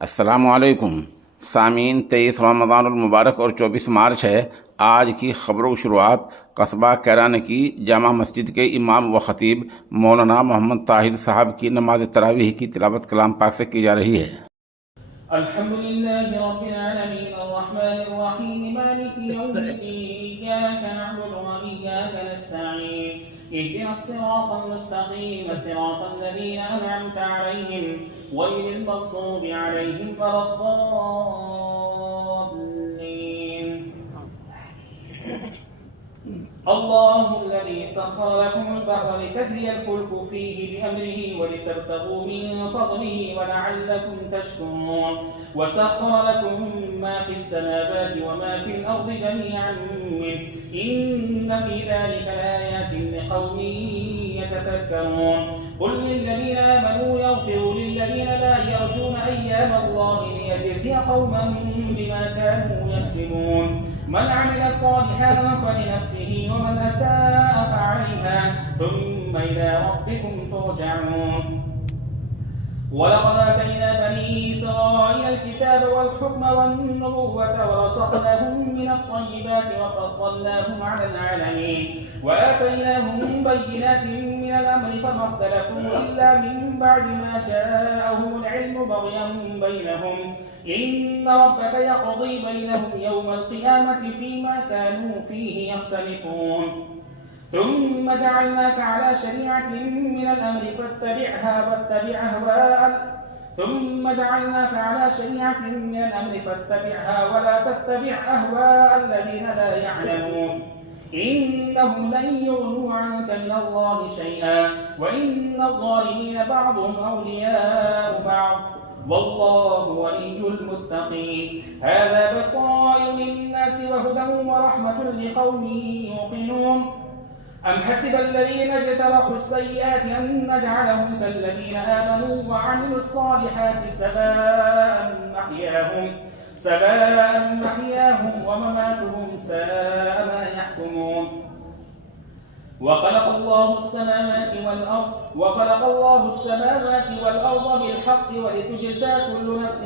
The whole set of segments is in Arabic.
अस्सलामुअलैकुम सामीन। 23 रमज़ानुल मुबारक और 24 मार्च है। आज की ख़बरों की शुरुआत कस्बा कैरान की जामा मस्जिद के इमाम व ख़तीब मौलाना मोहम्मद ताहिर साहब की नमाज तरावीह की तिलावत कलाम पाक से की जा रही है। अल्हम्दुलिल्लाहि रब्बिल आलमीन अर्रहमानिर रहीम मालिकि यौमिद्दीन इय्याका नअबुदु व इय्याका नस्तईन इहदिनस सिरातल मुस्तक़ीम सिरातल लज़ीना अनअमता अलैहिम गैरिल मग़्दूबि अलैहिम वलद्दाल्लीन। الله الذي سخر لكم البحر لتجري الفلك فيه بأمره ولتبتغوا من فضله ولعلكم تشكرون وسخر لكم ما في السماوات وما في الأرض جميعا منه إن في ذلك لآيات لقوم يتفكرون قل للذين آمنوا يغفروا للذين لا يرجون أيام الله ليجزي قوما بما كانوا يكسبون من عمل صالحا فلنفسه ومن أساء فعليها ثم إلى ربكم ترجعون. ولقد آتينا بني إسرائيل الكتاب والحكم والنبوة ورزقناهم من الطيبات وفضلناهم على العالمين وآتيناهم بينات من الأمر فما اختلفوا إلا من بعد ما جاءهم العلم بغيا بينهم إن ربك يقضي بينهم يوم القيامة فيما كانوا فيه يختلفون. ثم جعلناك على شريعة من الأمر فاتبعها ولا تتبع أهواء الذين لا يعلمون إنهم لن يغنوا عنك من الله شيئا وإن الظالمين بعضهم أولياء بعض والله ولي المتقين. هذا بصائر للناس وهدى ورحمة لقوم يوقنون. أم حسب الذين اجترحوا السيئات أن نجعلهم كالذين آمنوا وعملوا الصالحات سواء محياهم ومماتهم ساء ما يحكمون. وخلق الله السماوات والأرض بالحق ولتجزى كل نفس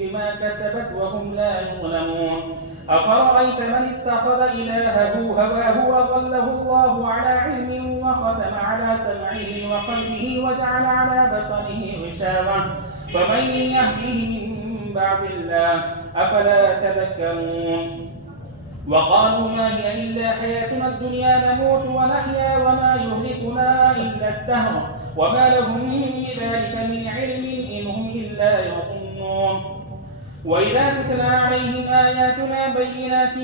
بما كسبت وهم لا يظلمون. أفرأيت من اتخذ إلهه هواه وضله الله على علم وختم على سمعه وقلبه وجعل على بصره غشاوة فمن يهديه من بعد الله أفلا تذكرون. وقالوا ما هي إلا حياتنا الدنيا نموت ونحيا وما يهلكنا إلا الدهر وما لهم بذلك من علم إن هم إلا يظنون. وإذا تتلى عليهم آياتنا بينات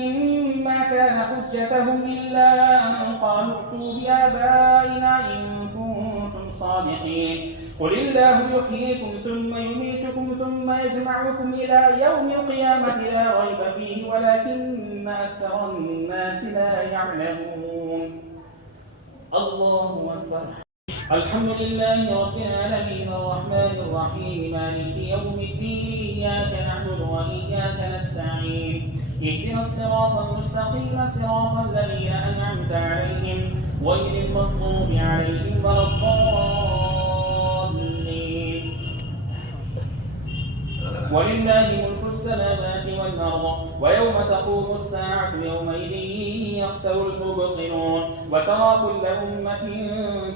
ما كان حجتهم إلا أن قالوا ائتوا بآبائنا إن كنتم صادقين قل الله يحييكم ثم يميتكم ثم يجمعكم إلى يوم القيامة لا ريب فيه ولكن أكثر الناس لا يعلمون. الله أكبر. الحمد لله رب العالمين الرحمن الرحيم مالك يوم الدين إياك نعبد وإياك نستعين اهدنا الصراط المستقيم صراط الذين أنعمت عليهم غير المغضوب عليهم ولا الضالين. ولله ملك السماوات والأرض ويوم تقوم الساعة يومئذ يخسر المبطلون وترى كل أمة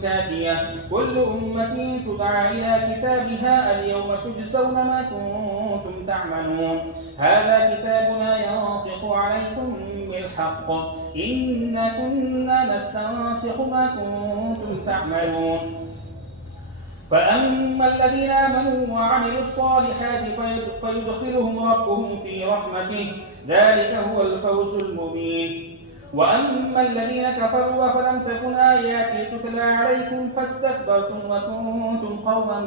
جاثية كل أمة تدعى إلى كتابها اليوم تجزون ما كنتم تعملون. هذا كتابنا ينطق عليكم بالحق إنا كنا نستنسخ ما كنتم تعملون. فأما الذين آمنوا وعملوا الصالحات فيدخلهم ربهم في رحمته ذلك هو الفوز المبين. وأما الذين كفروا فلم تكن آياتي تتلى عليكم فاستكبرتم وكنتم قوما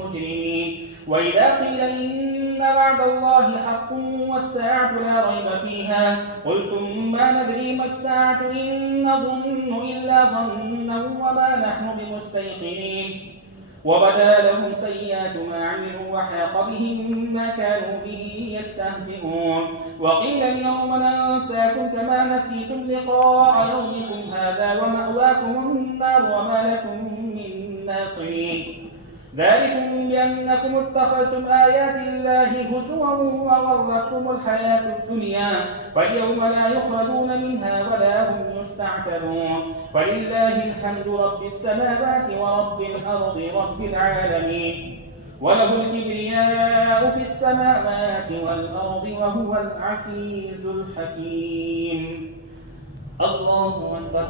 مجرمين. وإذا قيل إن وعد الله حق والساعة لا ريب فيها قلتم ما ندري ما الساعة إن نظن إلا ظنا وما نحن بمستيقنين. وبدا لهم سيئات ما عملوا وحاق بهم ما كانوا به يستهزئون. وقيل اليوم ننساكم كما نسيتم لقاء يومكم هذا ومأواكم النار وما لكم من ناصرين. ذلكم بأنكم اتخذتم آيات الله هزوا وغرتكم الحياة الدنيا فاليوم لا يخرجون منها ولا هم يستعتبون فلله الحمد رب السماوات ورب الأرض رب العالمين وله الكبرياء في السماوات والأرض وهو العزيز الحكيم. الله أكبر.